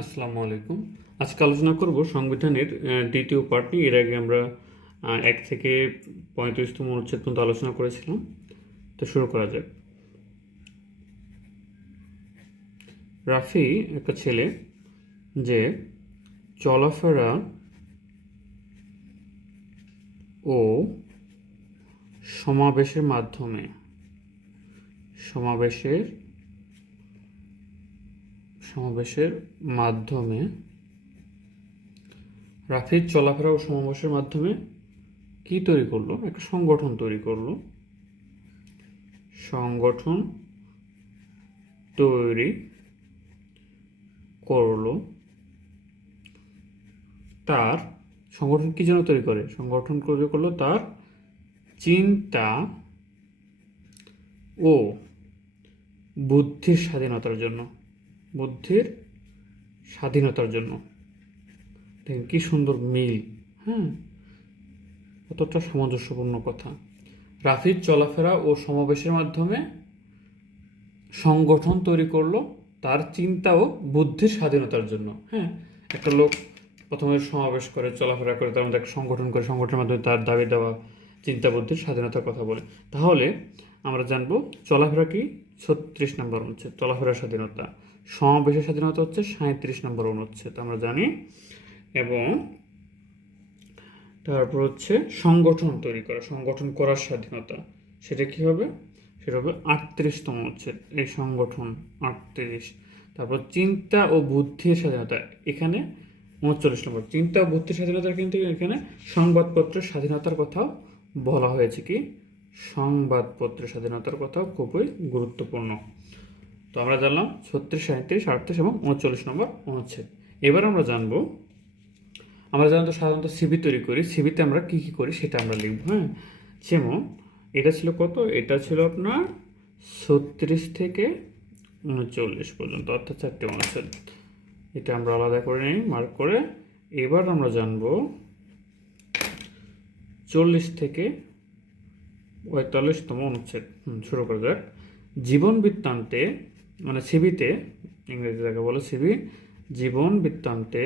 আসসালামু আলাইকুম। আজকে আলোচনা করব সংবিধানের দ্বিতীয় পার্ট নিয়ে। এর আগে আমরা 1 থেকে 35তম অনুচ্ছেদ পর্যন্ত আলোচনা করেছিলাম। তো শুরু করা যাক। রাফি একটা ছেলে যে চলাফেরা ও সমাবেশের মাধ্যমে রাফির চলাফেরা ও সমাবেশের মাধ্যমে কি তৈরি করলো? একটা সংগঠন তৈরি করলো। তার সংগঠন কি জন্য তৈরি করে? সংগঠন তৈরি করলো তার চিন্তা ও বুদ্ধির স্বাধীনতার জন্য। দেখেন কি সুন্দর মিল। হ্যাঁ, কতটা সামঞ্জস্যপূর্ণ কথা। রাফির চলাফেরা ও সমাবেশের মাধ্যমে সংগঠন তৈরি করলো তার চিন্তা ও বুদ্ধির স্বাধীনতার জন্য। হ্যাঁ, একটা লোক প্রথমে সমাবেশ করে, চলাফেরা করে, তার মধ্যে একটা সংগঠন করে, সংগঠনের মাধ্যমে তার দাবি দেওয়া চিন্তা বুদ্ধির স্বাধীনতার কথা বলে। তাহলে আমরা জানবো চলাফেরা কি 36 নম্বর অনুচ্ছেদ, চলাফেরার স্বাধীনতা। সমাবেশের স্বাধীনতা হচ্ছে 37 নম্বর অনুচ্ছেদ, আমরা জানি। এবং তারপর হচ্ছে সংগঠন তৈরি করা, সংগঠন করার স্বাধীনতা, সেটা কি হবে? সেটা হবে 38তম অনুচ্ছেদ, এই সংগঠন 38। তারপর চিন্তা ও বুদ্ধির স্বাধীনতা, এখানে 39 নম্বর। চিন্তা ও বুদ্ধির স্বাধীনতা কিন্তু এখানে সংবাদপত্রের স্বাধীনতার কথাও বলা হয়েছে। কি সংবাদপত্রের স্বাধীনতার কথাও খুবই গুরুত্বপূর্ণ। তো আমরা জানলাম 36, 37, 38 এবং 39 নম্বর অনুচ্ছেদ। এবার আমরা জানবো, আমরা সাধারণত সিভি তৈরি করি। সিভিতে আমরা কি কি করি সেটা আমরা লিখব। হ্যাঁ, যেমন এটা ছিল কত? এটা ছিল আপনার 36 থেকে 39 পর্যন্ত, অর্থাৎ 4টে অনুচ্ছেদ। এটা আমরা আলাদা করে নিই, মার্ক করে। এবার আমরা জানবো 40 থেকে 45তম অনুচ্ছেদ। শুরু করা যাক। জীবন বৃত্তান্তে, মানে সিভিতে, ইংরেজি যাকে বলে সিভি, জীবন বৃত্তান্তে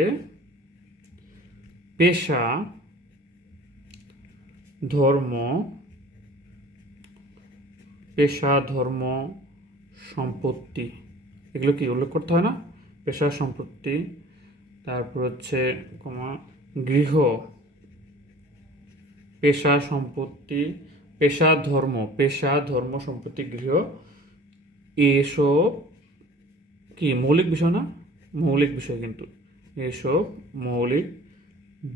পেশা, ধর্ম, সম্পত্তি, এগুলো কি উল্লেখ করতে হয় না? পেশা, সম্পত্তি, তারপর হচ্ছে গৃহ, পেশা, সম্পত্তি, ধর্ম, সম্পত্তি, গৃহ, এসব কি মৌলিক বিষয় না? মৌলিক বিষয়। কিন্তু এসব মৌলিক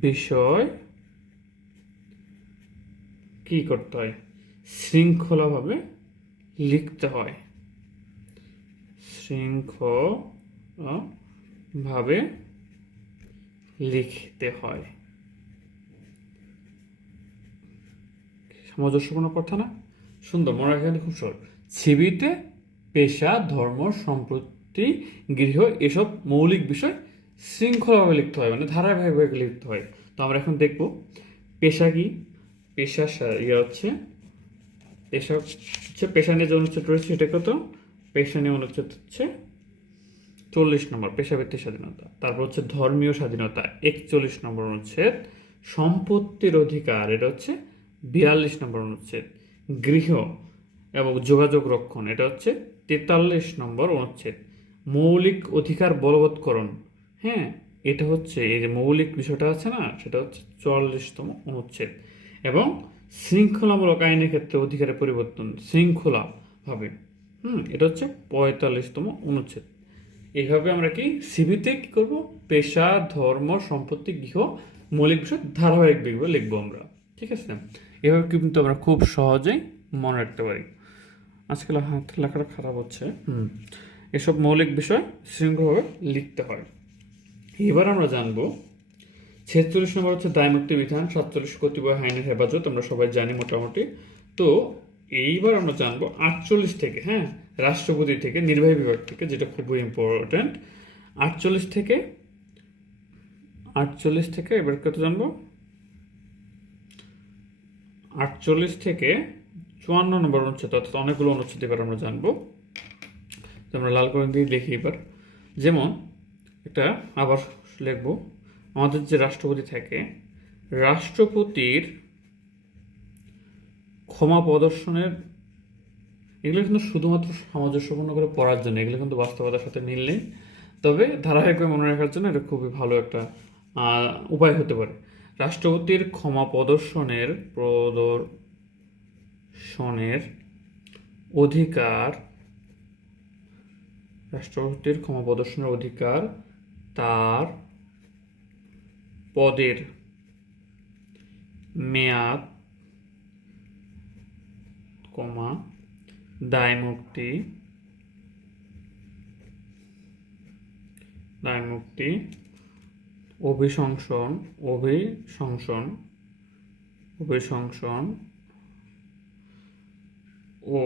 বিষয় কি করতে হয়? শৃঙ্খলাভাবে লিখতে হয়। সামঞ্জস্যপূর্ণ কথা না? সুন্দর, মনে রাখা খুব সহজ। সিভিতে পেশা, ধর্ম, সম্পত্তি, গৃহ, এসব মৌলিক বিষয় শৃঙ্খলাভাবে লিখতে হয়, মানে ধারাবাহিকভাবে লিখতে হয়। তো আমরা এখন দেখব পেশা কি। পেশা পেশা নিয়ে যে অনুচ্ছেদ রয়েছে সেটা কত? পেশা নিয়ে অনুচ্ছেদ হচ্ছে 40 নম্বর, পেশাভিত্তিক স্বাধীনতা। তারপর হচ্ছে ধর্মীয় স্বাধীনতা, 41 নম্বর অনুচ্ছেদ। সম্পত্তির অধিকার, এটা হচ্ছে 42 নম্বর অনুচ্ছেদ। গৃহ এবং যোগাযোগ রক্ষণ, এটা হচ্ছে 43 নম্বর অনুচ্ছেদ। মৌলিক অধিকার বলবৎকরণ, হ্যাঁ, এটা হচ্ছে এই যে মৌলিক বিষয়টা আছে না, সেটা হচ্ছে 44তম অনুচ্ছেদ। এবং শৃঙ্খলামূলক আইনের ক্ষেত্রে অধিকারের পরিবর্তন শৃঙ্খলাভাবে, এটা হচ্ছে 45তম অনুচ্ছেদ। এইভাবে আমরা কি সিভিতে কি করব? পেশা, ধর্ম, সম্পত্তি, গৃহ, মৌলিক বিষয় ধারাবাহিকভাবে লিখবো আমরা। ঠিক আছে, এভাবে কিন্তু আমরা খুব সহজেই মনে রাখতে পারি। আজকাল হাতের লেখাটা খারাপ হচ্ছে। এসব মৌলিক বিষয় শৃঙ্খলভাবে লিখতে হয়। এবার আমরা জানবো 46 নম্বর হচ্ছে দায়মুক্তি বিধান, 47 কতিপয় আইনের হেফাজত, আমরা সবাই জানি মোটামুটি। তো এইবার আমরা জানবো 48 থেকে, হ্যাঁ, রাষ্ট্রপতি থেকে, নির্বাহী বিভাগ থেকে, যেটা খুবই ইম্পর্টেন্ট। 48 থেকে এবার কত জানবো? 48 থেকে 54 নম্বর অনুচ্ছেদ, অর্থাৎ অনেকগুলো অনুচ্ছেদ এবার আমরা জানবো। আমরা লাল করে দিয়ে দেখি এবার। যেমন এটা আবার লিখব, আমাদের যে রাষ্ট্রপতি থাকে, রাষ্ট্রপতির ক্ষমা প্রদর্শনের, এগুলো কিন্তু শুধুমাত্র সামঞ্জস্যপূর্ণ করে পড়ার জন্য, এগুলো কিন্তু বাস্তবতার সাথে মিল নেই। তবে ধারাবাহিকভাবে মনে রাখার জন্য এটা খুবই ভালো একটা উপায় হতে পারে। রাষ্ট্রপতির ক্ষমা প্রদর্শনের অধিকার, রাষ্ট্রপতির ক্ষমা প্রদর্শনের অধিকার তার পদের মেয়াদ, দায়মুক্তি অভিশংসন ও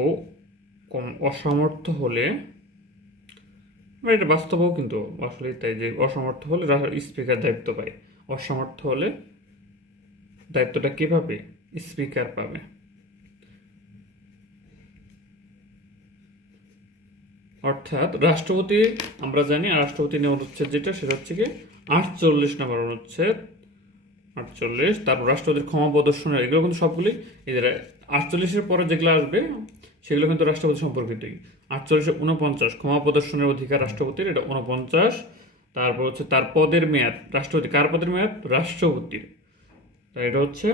অসমর্থ হলে, এটা বাস্তবও কিন্তু আসলে তাই, যে অসমর্থ হলে স্পিকার দায়িত্ব পায়, অসমর্থ হলে দায়িত্বটা কে পাবে? স্পিকার পাবে। অর্থাৎ রাষ্ট্রপতি, আমরা জানি রাষ্ট্রপতি নিয়ে অনুচ্ছেদ যেটা, সেটা হচ্ছে কি 48 নম্বর অনুচ্ছেদ, 48। তারপর রাষ্ট্রপতির ক্ষমা প্রদর্শনের, এগুলো কিন্তু সবগুলি এই যে 48-এর পরে যেগুলো আসবে সেগুলো কিন্তু রাষ্ট্রপতি সম্পর্কিতই। 48 49 ক্ষমা প্রদর্শনের অধিকার রাষ্ট্রপতির, এটা 49। তারপর হচ্ছে তার পদের মেয়াদ, রাষ্ট্রপতি কার পদের মেয়াদ? রাষ্ট্রপতির, তাই এটা হচ্ছে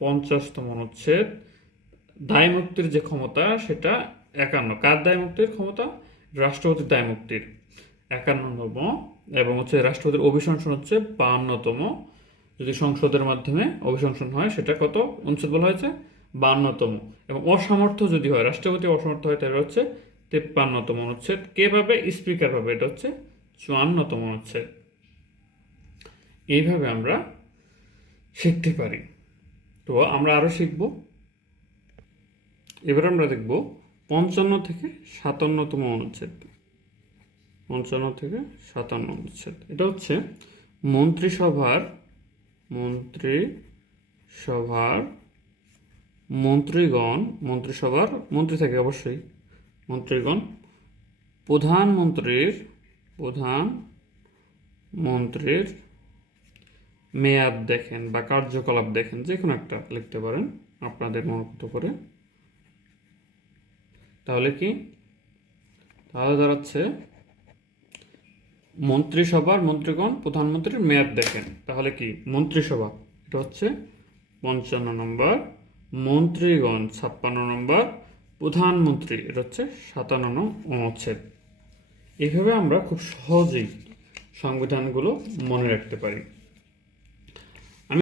50তম অনুচ্ছেদ। দায় মুক্তির যে ক্ষমতা সেটা 51, কার দায় মুক্তির ক্ষমতা? রাষ্ট্রপতির দায় মুক্তির 51তম। এবং হচ্ছে রাষ্ট্রপতির অভিশংসন হচ্ছে 52তম, যদি সংসদের মাধ্যমে অভিশংসন হয় সেটা কত অনুচ্ছেদ বলা হয়েছে? 52তম। এবং অসামর্থ্য যদি হয়, রাষ্ট্রপতি অসমর্থ হয়, তাহলে হচ্ছে 53তম অনুচ্ছেদ। কে পাবে? স্পিকার পাবে, এটা হচ্ছে 54তম অনুচ্ছেদ। এইভাবে আমরা শিখতে পারি। তো আমরা আরো শিখব। এবার আমরা দেখব 55 থেকে 57তম অনুচ্ছেদ। 55 থেকে 57 অনুচ্ছেদ, এটা হচ্ছে মন্ত্রিসভার মন্ত্রীগণ, মন্ত্রিসভার মন্ত্রী থাকে অবশ্যই, মন্ত্রীগণ প্রধানমন্ত্রীর মেয়াদ দেখেন বা কার্যকলাপ দেখেন, যে কোনো একটা লিখতে পারেন আপনাদের মতো করে। তাহলে দাঁড়াচ্ছে মন্ত্রিসভার মন্ত্রীগণ প্রধানমন্ত্রীর মেয়াদ দেখেন, তাহলে কি মন্ত্রিসভা, এটা হচ্ছে 55 নম্বর, মন্ত্রীগণ 56 নম্বর, প্রধানমন্ত্রী এটা হচ্ছে 57 অনুচ্ছেদ। এইভাবে আমরা খুব সহজেই সংবিধানগুলো মনে রাখতে পারি।